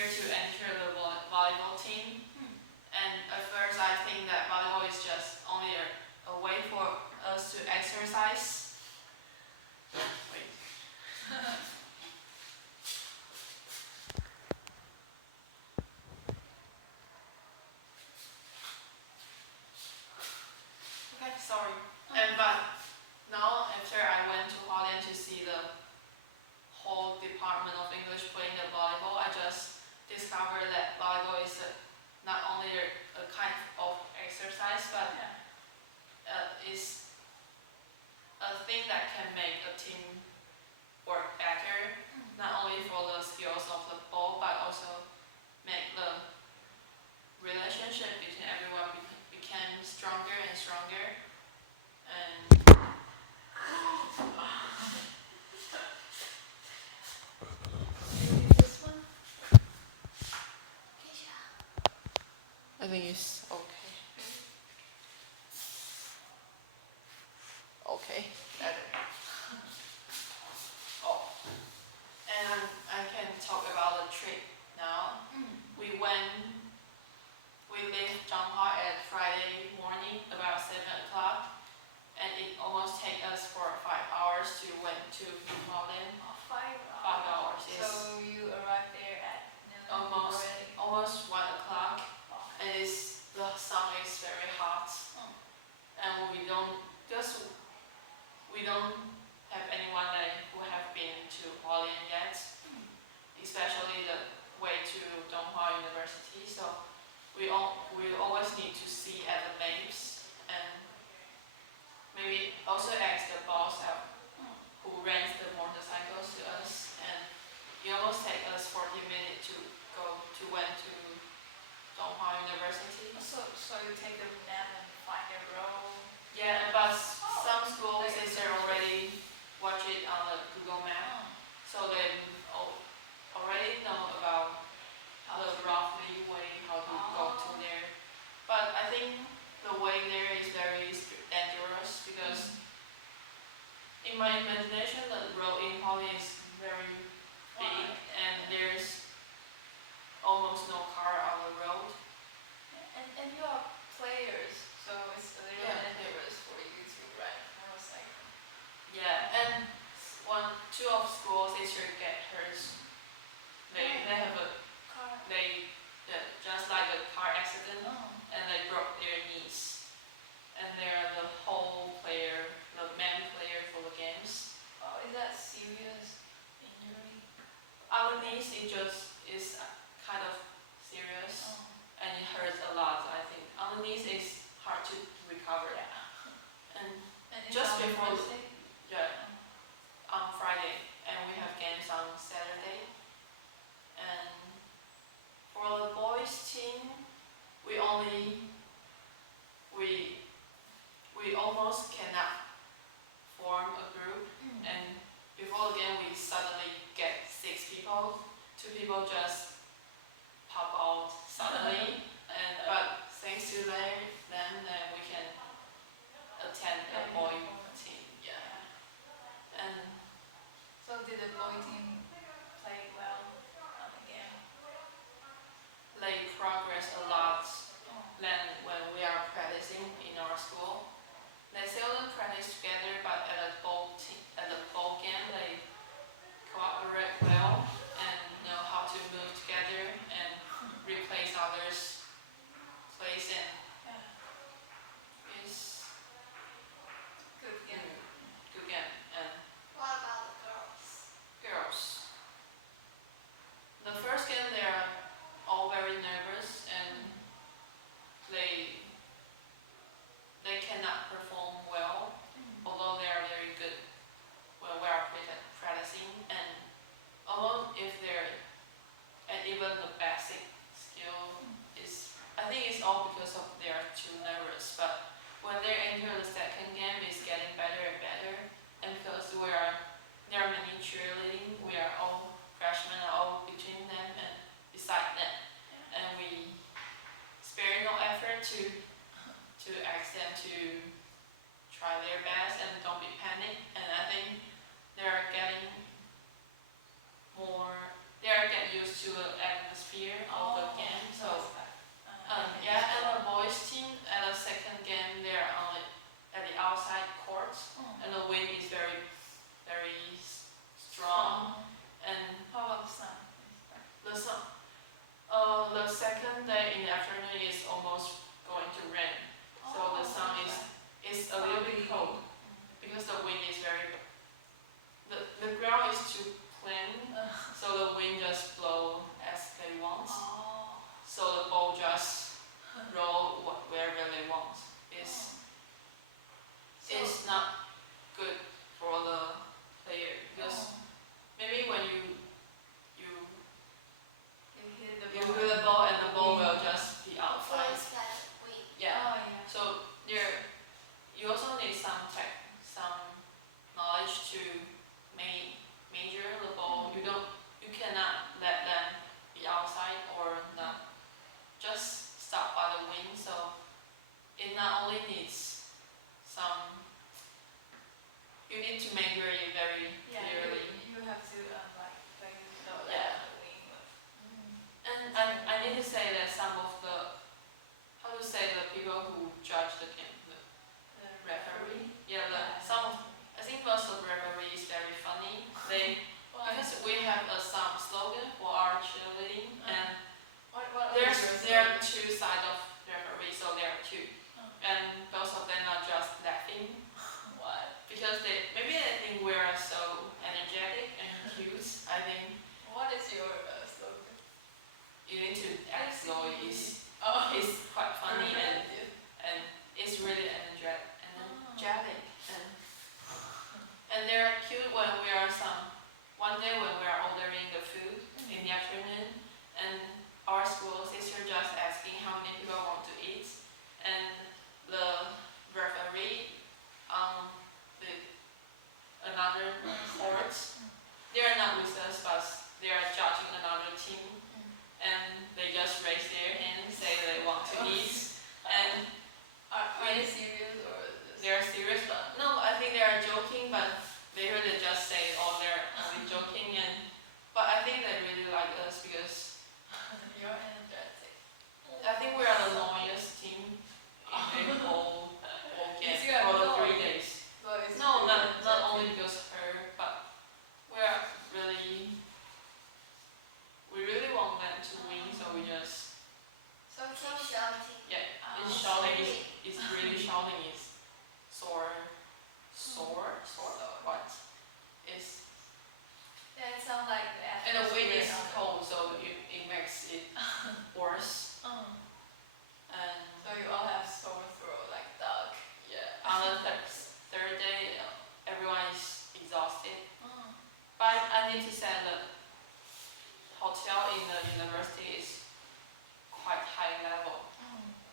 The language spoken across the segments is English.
eager to enter the volleyball team. And at first I think that volleyball is just only a way for us to exercise. Wait. Okay, sorry. But now after I went to Hualien to see the whole department of English playing the volleyball, I just discovered that volleyball is not only a kind of exercise, but is a thing that can make a team work better, not only for the skills of the ball, but also make the relationship between everyone became stronger and stronger. And this one? I think it's okay. Okay, better. Oh, and I can talk about the trip now. We left Changhua at Friday morning about 7 o'clock, and it almost take us for 5 hours to went to Hualien. 5 5 hours, yes. So you arrived there at noon already? Almost 1 o'clock, and the sun is very hot, and we don't have anyone who have been to Hualien yet, especially the way to Donghua University. So we always need to see at the maps, and maybe also ask the boss who rents the motorcycles to us, and it almost take us 40 minutes to went to Donghua University. So you take the map and find the road? Yeah, but some schools they already watch it on the Google map, so they already know about the roughly way how to go to there. But I think the way there is very dangerous because in my imagination the road in Hualien is very big and there's almost no car on the road. And you are players, so it's a little dangerous for you to ride a motorcycle. Yeah, and two of schools they should get hurt. They have just like a car accident, and they broke their knees, and they're the main player for the games. Oh, is that serious injury? Our knees is kind of serious, and it hurts a lot. I think our knees is hard to recover. And just before on Friday, and we have games on Saturday. And for the boys team, we almost cannot form a group, and before the game we suddenly get 6 people. 2 people just pop out suddenly, but thanks to them, then we can attend a boy team. Yeah. And so did the boy team play well on the game? they progress a lot than when we are practicing in our school. They seldom practice together, but at the ball game they cooperate well and know how to move together and replace others' place, and it's Good game. good game. And What about the girls? girls, the first game they are all very nervous and they cannot perform well, although they are very good when we are practicing, and although if they're and even the basic skill is, I think it's all because of they are too nervous, but when they enter the second game it's getting better and better, and because there are many cheerleading, we are all freshmen, all between them and beside them, and we spare no effort to ask them to try their best and don't be panicked. And I think they are getting used to the atmosphere atmosphere of the game. So it's like, yeah, and the boys team at the second game they're only at the outside court, and the wind is very, very strong. And How about the sun? the sun, the second day in the afternoon is almost going to rain. So the sun is a little bit cold because the wind is very. The ground is too clean, so the wind just blow as they want. So the ball just roll wherever they want. It's not good for the player because maybe when you hit hit the ball and the ball will just be outside. Yeah. So you also need some knowledge to measure the ball. You cannot let them be outside or not just stop by the wind. So it not only needs some. You need to measure it very clearly. You have to like know Yeah. that the wing was. And I need to say that some of the people who judge the game, the referee, I think most of the referee is very funny. Because we have some slogan for our cheerleading, and there are two sides of referee, so there are two, and both of them are just laughing. What? Because maybe they think we are so energetic and cute. I think. What is your slogan? You need to act slow. It's quite funny and and it's really energetic and they're cute when we are one day when we are ordering the food in the afternoon, and our school teacher just asking how many people want to eat, and the referee another court, they are not with us but they are judging another team, and they just raise their hand and say they want to eat. And are they serious or they are serious, but no, I think they are joking, but they really just say they're only joking, but I think they really like us because you're energetic. I think we are the longest team in the whole game You have for the 3 days. No, not only because of her, but we really want them to win, so we just it's shouting. It's really shouting. It's sore. What? It's Yeah, it sounds like the and the wind is atmosphere. cold, so it makes it worse. And So you all have sore throat like dog. yeah, on the third day, everyone is exhausted. But I need to say the hotel in the university is quite high level.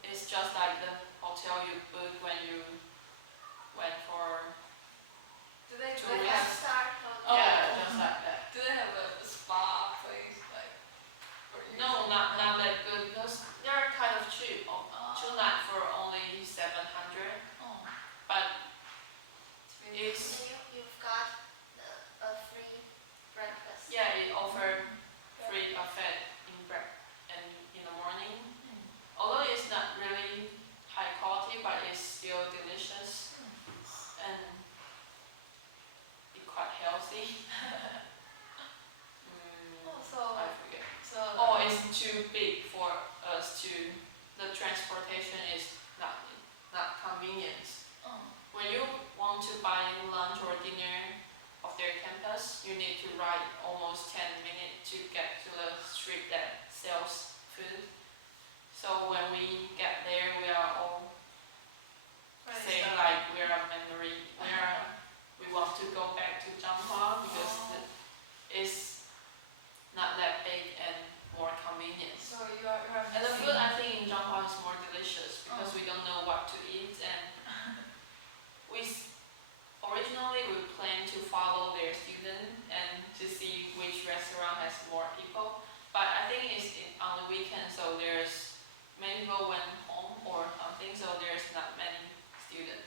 It's just like the hotel you book when you went for. Do they Two have weeks. Oh. Yeah, just like that. Do they have a spa place like? For you? No, not that good because they're kind of cheap. 2 nights for only 700, but it's You've got a free breakfast. yeah, it offered free buffet in the morning. Although it's not really high quality, but it's still delicious and it's quite healthy. I forget. Oh, it's too big for us to. The transportation is not convenient. When you want to buy lunch or dinner of their campus, you need to ride almost 10 minutes to get to the street that sells food. So when we get there, we are all saying like we want to go back to Changhua because it's not that big and more convenient. So you're And the food I think in Changhua is more delicious because we don't know what to eat, and originally we planned to follow their student and to see which restaurant has more people, but I think it's on the weekend, so there's many people went home or something, so there's not many students.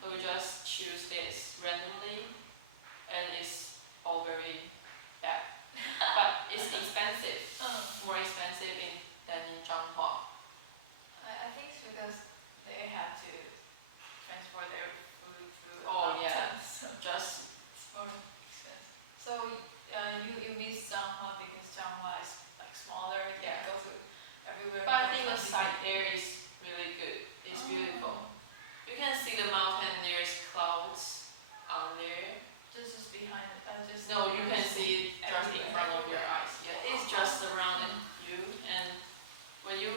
So we just choose this randomly, and it's all very bad. But it's expensive, more expensive.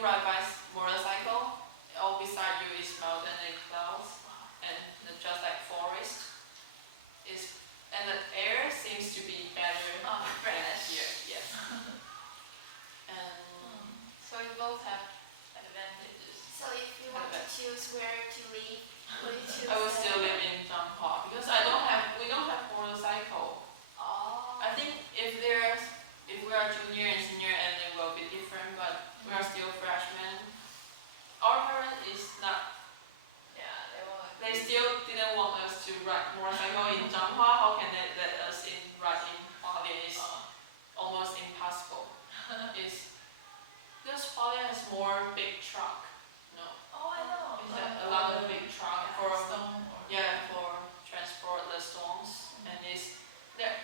ride motorcycle, all beside you is mountain and clouds, and just like forest. And the air seems to be better than here. Yes. And So you both have advantages. So if you want to choose where to live, will you choose? I will still live in Changhua because we don't have motorcycle. Oh. I think if we are junior and senior, and it will be different, but we are still freshmen. Our parents is not. Yeah, they won't. They still didn't want us to ride motorcycle in Changhua. How can they let us ride in Hualien? It's almost impossible. It's because Hualien has more big truck. No. Oh, I know. It's a lot of big truck for stone or for transport the stones, and it's there.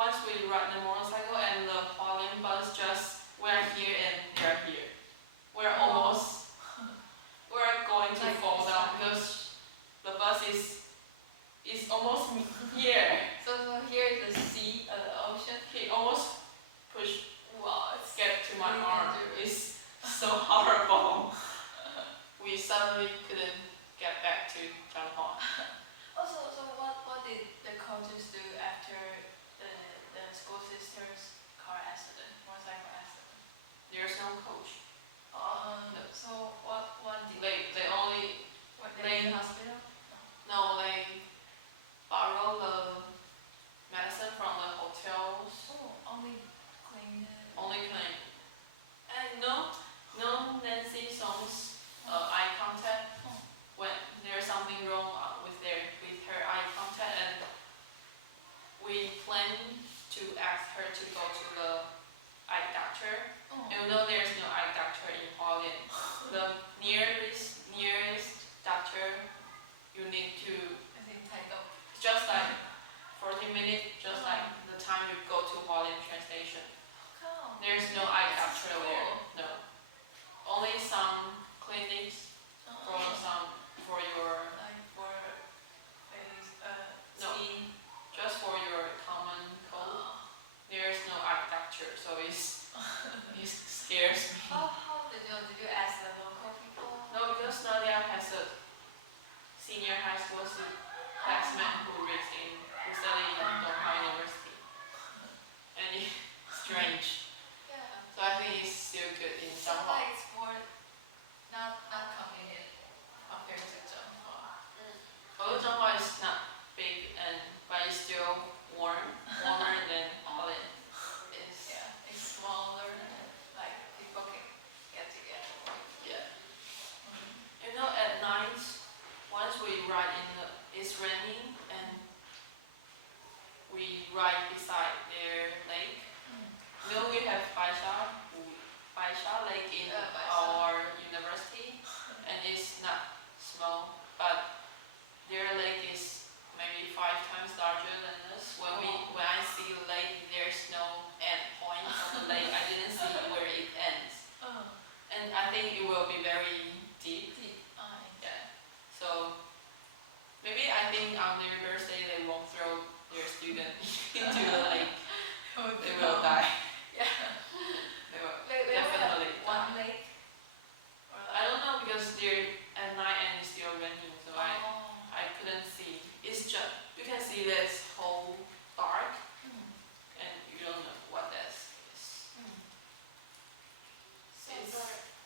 Once we ride the motorcycle and the Hualien bus we're here and they're here. We're going to fall down because the bus is almost here. So here is the sea, the ocean. He almost pushed Wow, it's get to my really arm. dangerous. It's so horrible. We suddenly couldn't get back to Changhua. Also, so what did the coaches do after the school sisters' car accident, motorcycle accident? There's no coach. So what did They only when they in hospital? they borrow the medicine from the hotels. Oh, only clean it. Only claim. And no Nancy Song's eye contact when there's something wrong with her eye contact, and we plan to ask her to go to the eye doctor. Oh. Even though there's no eye doctor in Hualien, the nearest doctor you need to I think Taidong. just like 40 minutes, just like the time you go to Hualien train station. Come. There's no eye That's doctor cool. there. No. Only some clinics for your Like for face, No. skin. just for your common cold. There's no eye doctor, so it scares me. How did you ask the local people? No, because Nadia has a senior high school classmate who study in Donghua University, and it's strange. Yeah. So I think it's still good in So Changhua. like it's more not convenient compared to Changhua. Although Changhua is not big but it's still warmer than Hualien. It's smaller. Like people can get together. Yeah. At night, once we ride it's raining, and we ride beside their lake. We have Baisha Lake in Baisha. our university, and it's not small, but their lake is maybe 5 times larger than us. When I see the lake, there's no end point of the lake. I didn't see where it ends, and I think it will be very deep. Yeah. So maybe I think on their birthday they won't throw their student into the lake. They will die. Yeah. They will They definitely have one die. lake. Or I don't know because they're at night and it's still raining, so Oh. I couldn't see. It's just you can see this whole dark, and you don't know what that is. So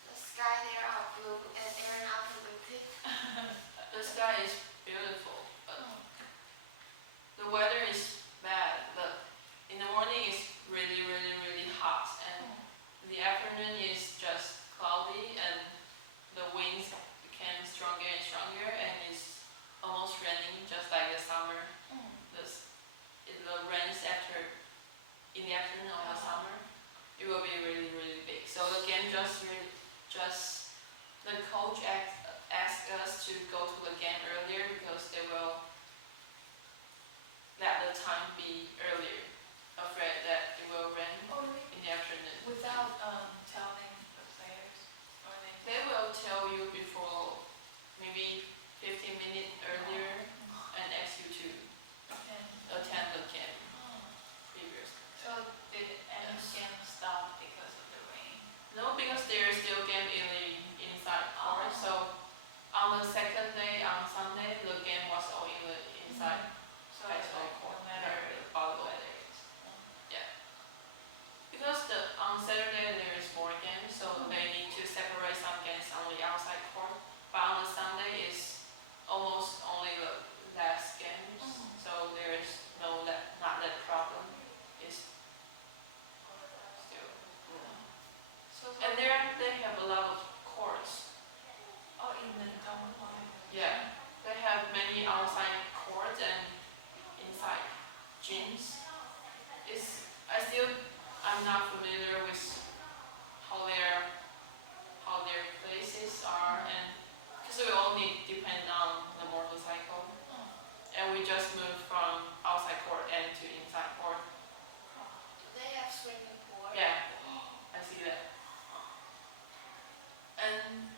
the sky there are blue and they're not polluted. The sky is beautiful, but the weather is bad. In the morning it's really, really, really hot, and in the afternoon is just cloudy, and the winds became stronger and stronger, and it's almost raining, just like the summer. The rains in the afternoon of the summer, it will be really, really big. So again, the coach asked us to go to the game earlier because they will let the time be earlier, afraid that it will rain in the afternoon. Without telling the players or They will tell you before, maybe 15 minutes earlier, and ask you to attend the game previously. So did any game stop because of the rain? on Saturday there is more games, so they need to separate some games on the outside court. But on the Sunday is almost only the last games, so there is not that problem. It's still. So And there they have a lot of courts. oh, in the dorm hall. Yeah, they have many outside courts and inside gyms. I'm not familiar with how their places are, and because we all depend on the motorcycle, and we just moved from outside court and to inside court. Do they have swimming pool? Yeah, I see that. And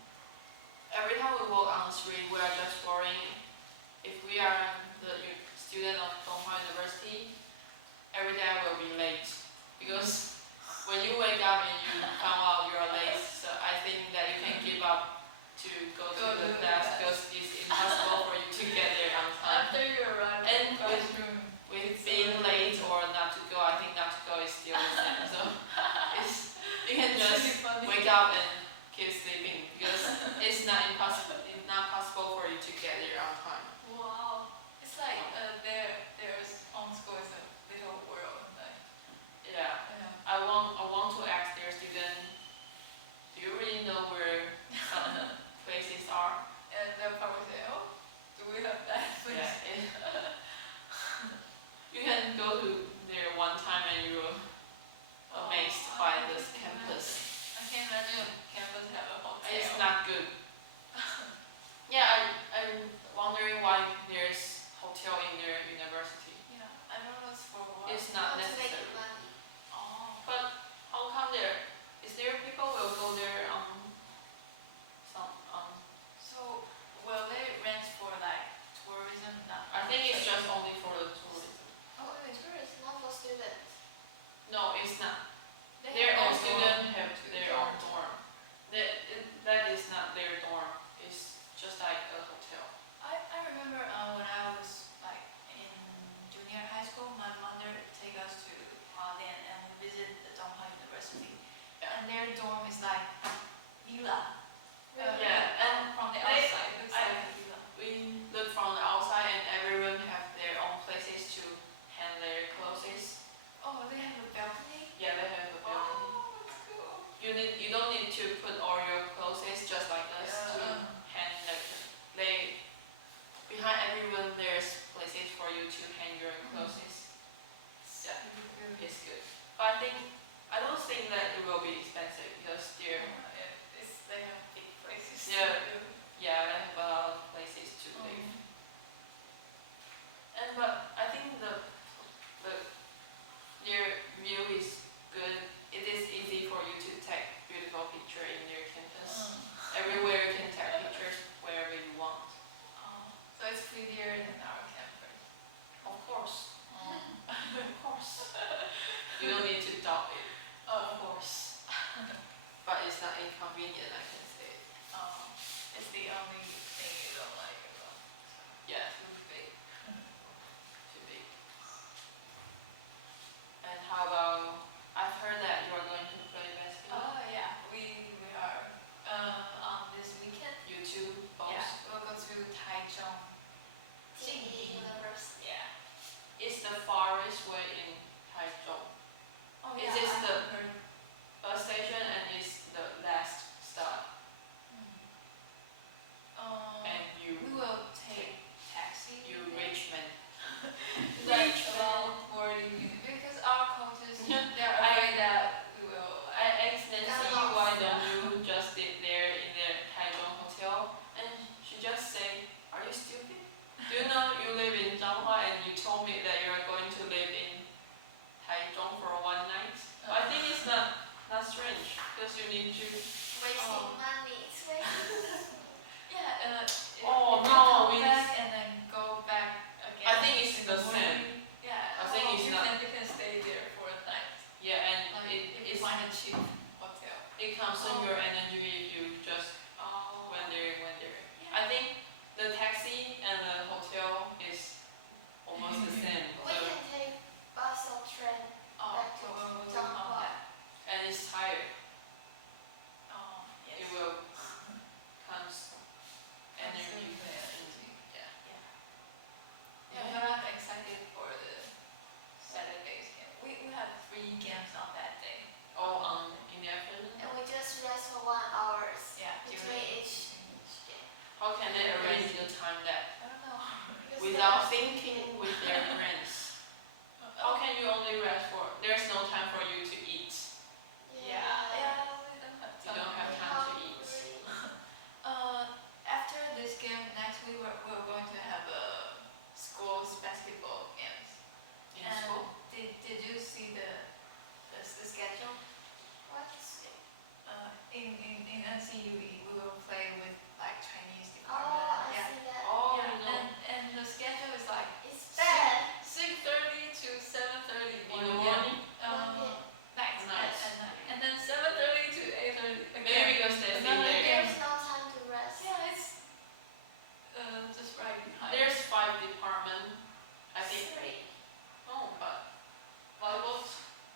every time we walk on the street, we are just worrying if we are the student of Donghua University, every day I will be late. Because when you wake up and you found out you're late, so I think that you can give up to go to the class because it's impossible for you to get there on time. After you arrive And in the classroom. With being late or not to go, I think not to go is still the same. So you can just wake up and keep sleeping because it's not possible for you to get there on time. Wow. It's like there's home school is a little world. Like, Yeah. yeah. I want to ask their student, do you really know where some places are? And they'll probably say, oh, do we have that place? Yeah. You can go to there one time and you're amazed by this campus. I can't imagine campus have a hotel. It's not good. Yeah, I'm wondering why there's hotel in their university. Yeah, I don't know it's for what. It's not To make necessary. money. Oh. But how come is there people will go there So, will they rent for like tourism? Not I think it's just only for the tourism. Oh, tourists, not for students. No, it's not. They Their have own their student dorm. have their own dorm. That is not their dorm. It's just like a hotel. I remember when I was like in junior high school, my mother take us to Hualien and we visit the Donghua University. And their dorm is like villa. Yeah, and from the they- outside, it looks like a villa. We look from the outside and everyone have their own places to hang their clothes. Oh, they have a balcony? Yeah, they have a balcony. Oh, that's cool. You don't need to put all your clothes just like us to hang they behind everyone there's places for you to hang your clothes. Yeah, it's good. But I don't think that it will be expensive because they have big places. Yeah. they have a lot of places to live. But I think their view is good. It is easy for you to take beautiful picture in their campus. Everywhere you can take pictures wherever you want. So it's prettier than our campus. Of course. Of course. You don't need to doubt it. Of course. But it's not inconvenient, I can say. It's the only thing you don't like about. Yeah, too big. Too big. And how about, I've heard that you are going to play basketball. Oh yeah, we are on this weekend. You two, both. Yeah, we'll go to Taichung. Jingyi University. Yeah. It's the farthest way in Taichung. Oh Is yeah. this I the- heard. Bus station and it's the last stop. And We will take taxi. you rich man. Like about 40 minutes because our coaches they're afraid that we will. I asked Nancy, why don't you just sit there in the Taichung hotel? And she just said, are you stupid? Do you know you live in Zhanghua and you told me that you are going to live in Taichung for one night? I think it's not strange because you need to. Wasting money. It's wasting. Yeah. Oh, if no, you come we- back and then go back again. I think it's in the morning. same. Yeah. I think it's not- You can stay there for a night. Yeah, and Like if you it's, find a cheap hotel. it consumes your energy if you just Oh. went there. Yeah. I think the taxi and the hotel is almost the same. We can take bus or train Oh, back to so we'll Zhanghua. And it's NCUE, we will play with like Chinese Oh, department. I Yeah. see that. Oh, Yeah, you know. and the schedule is like It's bad. 6:30 to 7:30 In the morning? night Nice. at night, and then 7:30 to 8:30 again. Maybe because they stay Another there. game. There's no time to rest. Yeah, it's just right behind. There's 5 department, I think. Three. No, but volleyball,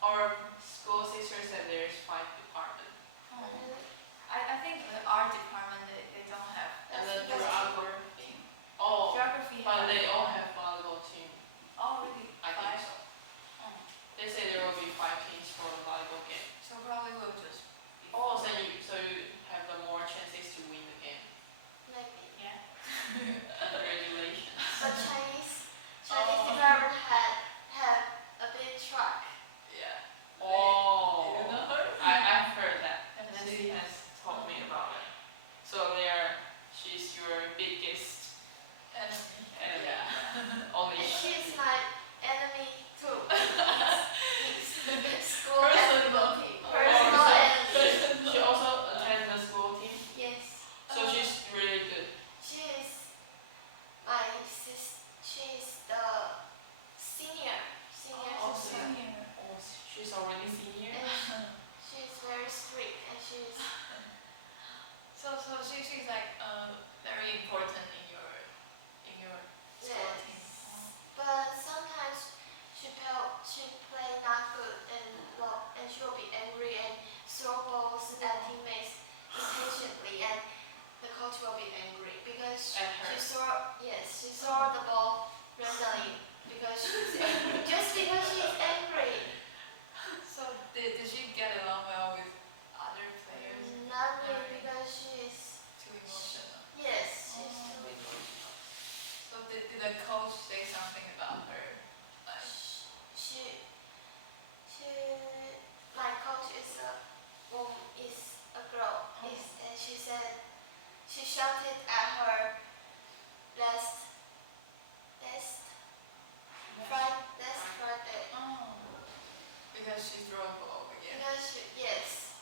our school sister said there's 5 department. Oh. Really? I think the art department they don't have. And That's then because geography. Oh, Geography. but have- they all have volleyball team. Oh really? I think Five? so. Oh. They say there will be 5 teams for the volleyball game. So probably we'll just. Be Oh, four. so you have the more chances to win the game. Maybe. Yeah. Congratulations. But Chinese Oh. department had a big truck. Yeah. Oh, You know her? I've heard that. Have Nancy you- has told me about it. So she's your biggest Enemy. enemy. Yeah. Only And she. she's my enemy too. It's school Personal. enemy. Oh, Personal so enemy. she also attends the school team. Yes. So she's really good. She is my sis. She is the senior. Senior Oh, sister. Senior. Oh, she's already senior. And she is very strict and she is So she's like very important in your school team. yes. But sometimes she play not good and she will be angry and throw balls at teammates intentionally and the coach will be angry because At her. she throw the ball randomly because she's angry. Just because she's angry. So did she get along well with other players? Not really because she's Too emotional. yes, she's too emotional. So did the coach say something about her? Like, She my coach is a girl. And she said she shouted at her last Friday oh, because she threw a ball again. because yes.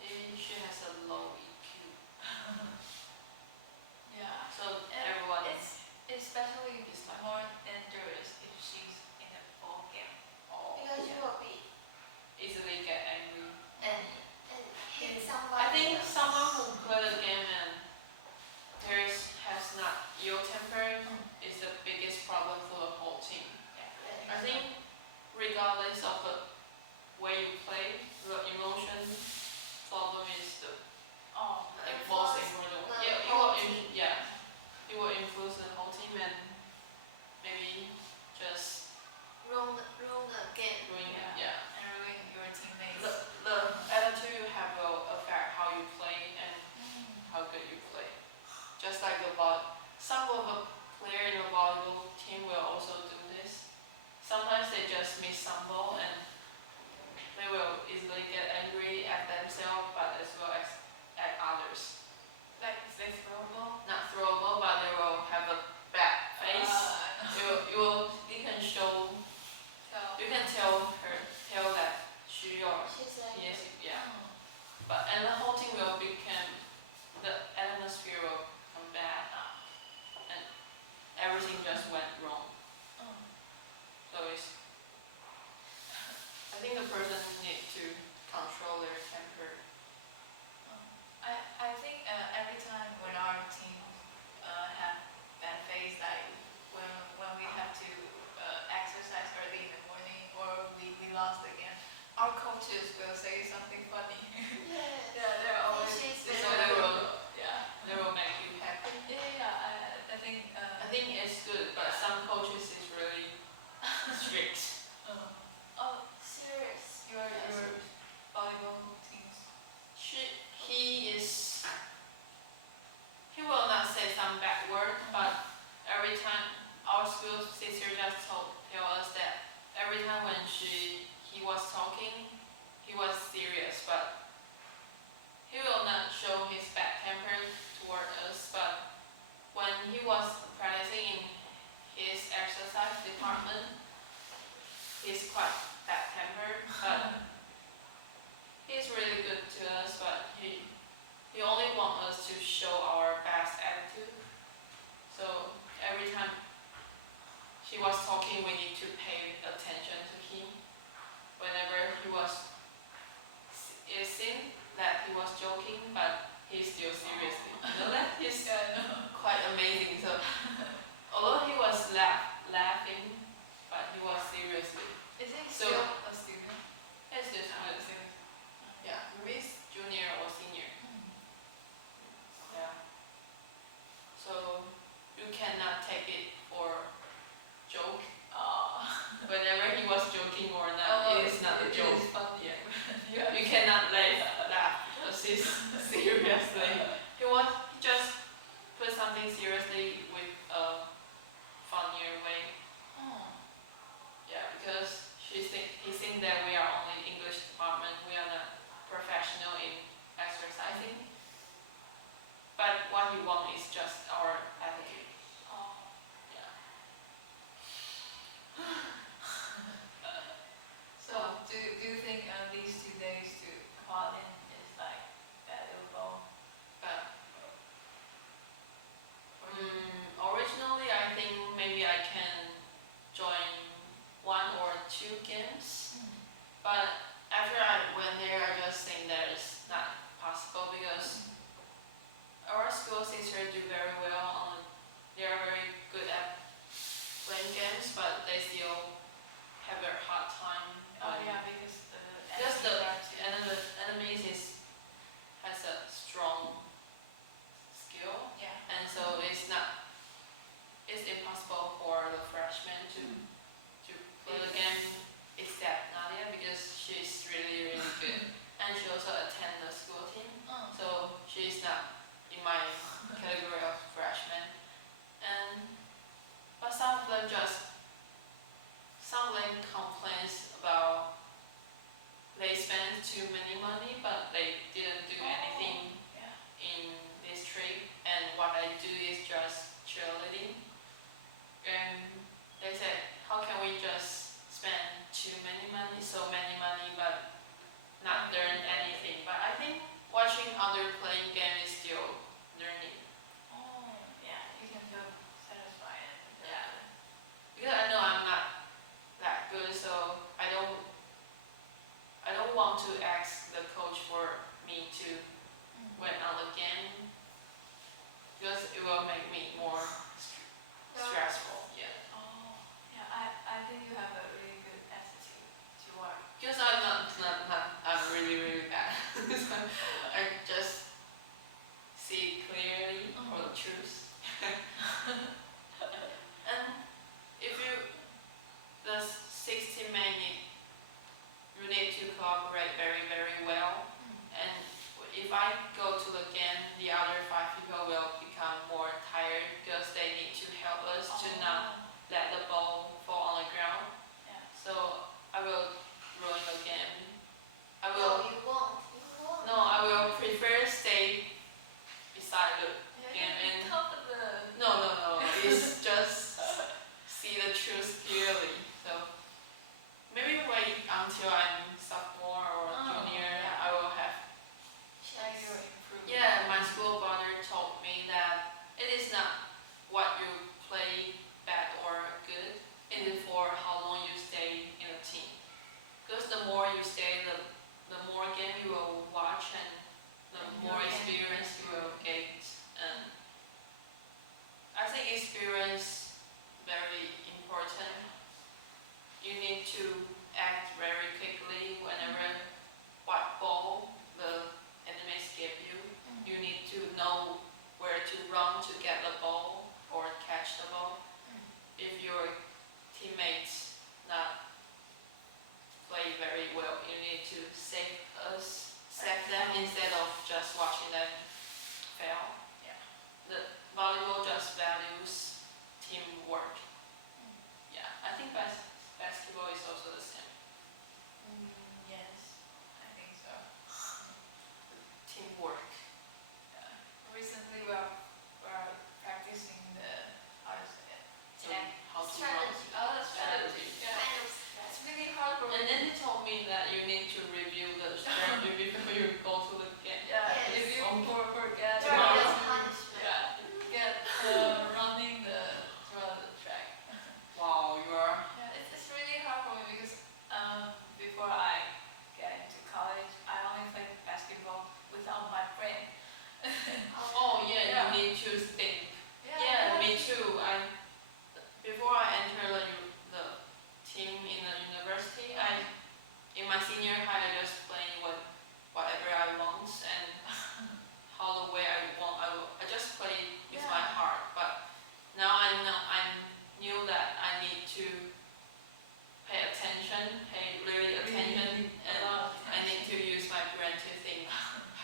Maybe she has a low EQ. Yeah. So And everyone It's especially is like, more dangerous if she's in a ball game. oh, Because you will be easily get angry. and hit somebody. I think else. someone who play the game and has not ill temper is the biggest problem for the whole team. Yeah. I think regardless of the way you play, the emotion problem is the Oh, most important one. the Yeah, whole team. it will influence the whole team and maybe just ruin the game. ruin it. Yeah. Yeah. and ruin your teammates. The attitude you have will affect how you play and how good you play. Just like some of the player in the volleyball team will also do this. Sometimes they just miss some ball and they will easily get angry at themselves, but as well as at others. Like if they throw a ball. Not throwable, but they will have a bad face. You can tell that she or She's like he is, yeah. But and the whole team will become, the atmosphere will come bad, and everything just went wrong. So I think the person needs to control their temper. I think every time when our team have bad phase, like when we have to exercise early in the morning or we lost again, our coaches will say something funny. yeah. They're always She's So very they will make you happy. I think I think it's good, but some coaches is really strict. oh, serious. your volleyball teams. He will not say some bad word, but every time our school sister just tell us that every time when he was talking, he was serious, but he will not show his bad temper toward us. But when he was practicing in his exercise department, he's quite bad tempered, but he's really good to us. But to show our best attitude. So every time he was talking, we need to pay attention to him. Whenever he was, it seemed that he was joking, but he's still seriously. You know that? He's Yeah, I know. quite amazing. So although he was laughing, but he was seriously. Is he So- still a student? It's just yeah, maybe it's junior or senior. Yeah. So you cannot take it for joke. Whenever he was joking or not, it is not a joke. It is funny. Yeah. Yeah. You cannot laugh because it's seriously. He just put something seriously with a funnier way. Oh. Yeah, because he think that we are only English department. We are not professional in exercising. But what he wants is just our attitude. Oh. Yeah. So do you think these 2 days to Hualien is like valuable? But originally, I think maybe I can join 1 or 2 games. But after I went there, I just think that it's not possible because our school sisters do very well. They are very good at playing games, but they still have a hard time. Oh yeah, because Just enemy the enemies has a strong skill, yeah. and so it's impossible for the freshmen to play the game except Nadia because she's really good, and she also attend the school team. Oh. So she's not in my category of freshmen. But some of them complains about they spend too many money, but they didn't do anything Yeah. in this trip. And what I do is just cheerleading. And they said, how can we just spend so many money, but not learn anything? But I think watching other playing game is still learning. Oh yeah, you can feel satisfied. Yeah. Because I know I'm not that good, so I don't want to ask the coach for me to went on the game because it will make me more stressful. Yeah. Oh yeah, I think you have a really good attitude to work. Because I'm I'm really bad. So I just see clearly for the truth. And if the 60 minutes, you need to cooperate very well. And if I go to the game, the other 5 people will become more tired because they need to help us to not let the ball fall on the ground. Yeah. So I will ruin the game. I No, will you won't. You won't. no, I will prefer stay beside the Yeah, and top of the. no. It's just see the truth clearly. So maybe wait until I'm sophomore or junior. Yeah. I will have. Like you're improving. Yeah, my school brother told me that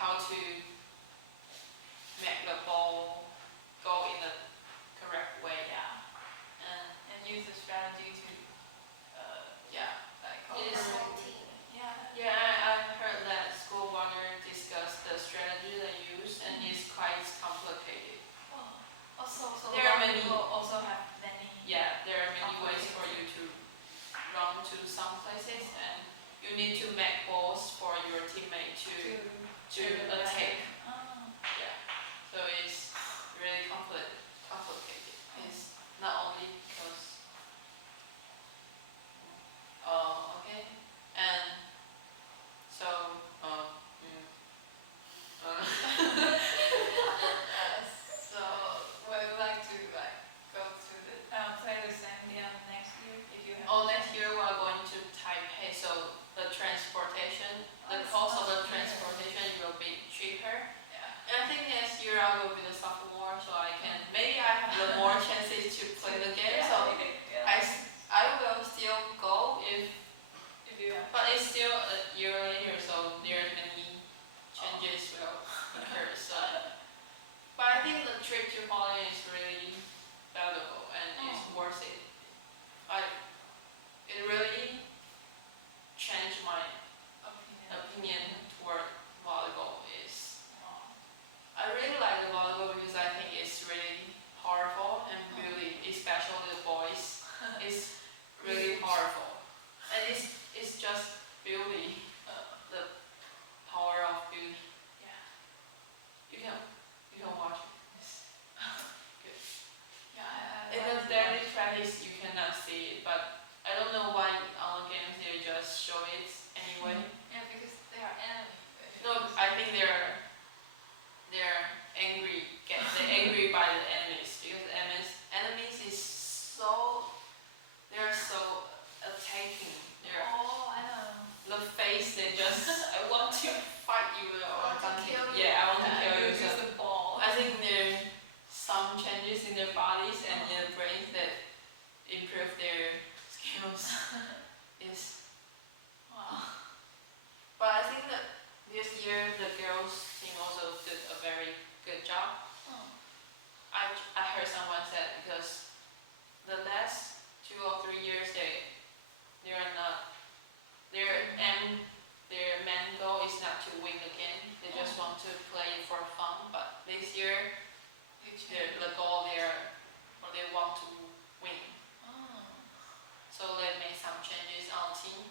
how to make the ball go in the correct way. Yeah. And use the strategy to, Yeah. like, It is- whole team. Yeah. Yeah, I heard that school runner discussed the strategy they use, and it's quite complicated. Oh. Also, so There are many- people also have many. Yeah, there are many ways for you to run to some places, and you need to make balls for your teammate to attack. Oh. Yeah, so it's really complicated. It's not only because. Okay, and so So would you like to go to the play the Zambia next year if you have? next year we're going to Taipei, so the transportation, the cost of the transportation will be cheaper. Yeah. And I think next year I will be the sophomore, so maybe I have the more chances to play the game. So I will still go if you have. but it's still a year later, so there are many changes will occur. So, but I think the trip to Poland is really valuable and it's worth it. It really changed my opinion toward volleyball. I really like the volleyball because I think it's really powerful and really, especially the boys, it's really powerful. And it's just beauty, the power of beauty. Yeah. You can watch it. It's good. Yeah. In the daily practice, you cannot see it, but I don't know why on the games they just show it anyway. Yeah, because they are enemies. No, I think they're angry. They're angry by the enemies because enemies is they're so attacking. Oh, I know. The face they just I want to fight you or Want to something. kill you. Yeah, I want to kill you. Use So the ball. I think there are some changes in their bodies and in their brains that improve their skills. Wow. But I think that this year the girls team also did a very good job. Oh. I heard someone said because the last 2 or 3 years they are not their main goal is not to win the game. They just want to play for fun. But this year the goal they want to win. Oh. So they made some changes on team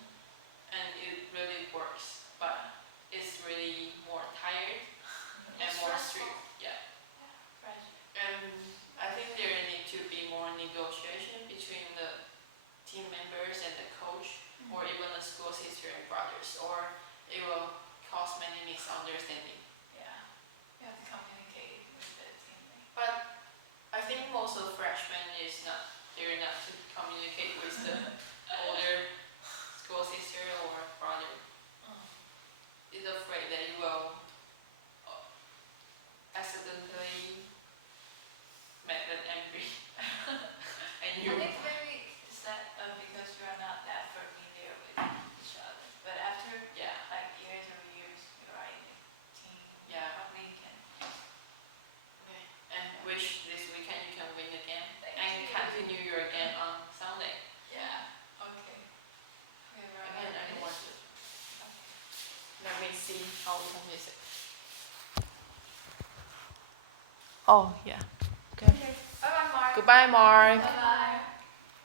and it really works. But it's really more tired and more strict. Yeah. Right. And I think there need to be more negotiation between the team members and the coach, or even the school sister and brothers, or it will cause many misunderstandings. Yeah. You have to communicate with the teammate. But I think most of the freshmen they're not to communicate with the older school sister or brother. Oh. Is afraid that you will accidentally make them angry. And I you think maybe it's that because you are not that familiar with each other. But after yeah. years or years, you're right in the team. Yeah. Probably can. Okay. And wish this weekend you can win again Thank and you. continue your game on Sunday. Yeah. Okay. Okay, right. Again, I want to. Let me see how we can miss it. Oh yeah. Okay. Bye bye, Mark. Goodbye, Mark. Bye bye.